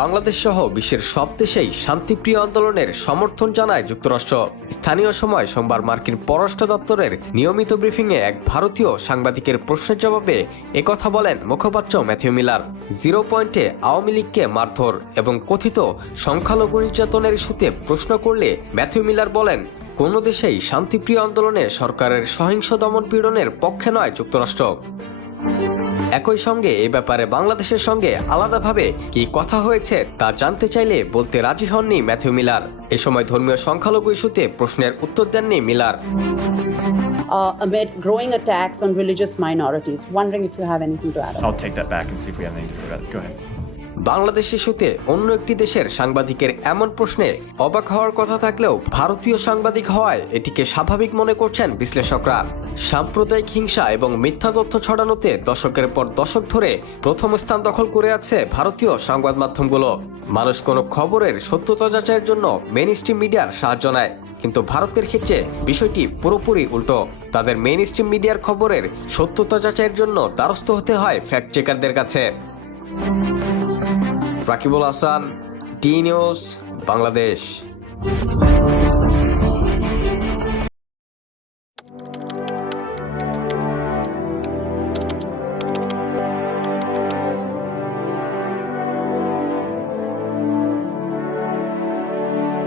বাংলাদেশ সহ বিশ্বের সব দেশেই শান্তিপ্রিয় আন্দোলনের সমর্থন জানায় যুক্তরাষ্ট্র। স্থানীয় সময় সোমবার মার্কিন পররাষ্ট্র দপ্তরের নিয়মিত ব্রিফিংয়ে এক ভারতীয় সাংবাদিকের প্রশ্নের জবাবে একথা বলেন মুখপাত্র ম্যাথিউ মিলার। জিরো পয়েন্টে আওয়ামী লীগকে মারধর এবং কথিত সংখ্যালঘু নির্যাতনের ইস্যুতে প্রশ্ন করলে ম্যাথিউ মিলার বলেন, কোনো দেশেই শান্তিপ্রিয় আন্দোলনে সরকারের সহিংস দমন পীড়নের পক্ষে নয় যুক্তরাষ্ট্র। একই সঙ্গে এ ব্যাপারে বাংলাদেশের সঙ্গে আলাদাভাবে কি কথা হয়েছে তা জানতে চাইলে বলতে রাজি হননি ম্যাথিউ মিলার এ সময় ধর্মীয় সংখ্যালঘু ইস্যুতে প্রশ্নের উত্তর দেননি Miller uh, amid growing attacks on religious minorities. Wondering if you have anything to add. I'll take that back and see if we have anything to say about it. Go ahead. Bangladesh ইস্যুতে অন্য একটি দেশের সাংবাদিকের এমন প্রশ্নে অবাক হওয়ার কথা থাকলেও ভারতীয় সাংবাদিক হওয়ায় এটিকে স্বাভাবিক মনে করছেন বিশ্লেষকরা। সাম্প্রদায়িক হিংসা এবং মিথ্যা তথ্য ছড়ানোতে দশকের পর দশক ধরে প্রথম স্থান দখল করে আছে ভারতীয় সংবাদ মাধ্যমগুলো। মানুষ কোনো খবরের সত্যতা যাচাইয়ের জন্য মেন মিডিয়ার সাহায্য নেয়, কিন্তু ভারতের ক্ষেত্রে বিষয়টি পুরোপুরি উল্টো। তাদের মেন স্ট্রিম মিডিয়ার খবরের সত্যতা যাচাইয়ের জন্য দ্বারস্থ হতে হয় ফ্যাক্ট চেকারদের কাছে। Rakibul Hasan T news Bangladesh.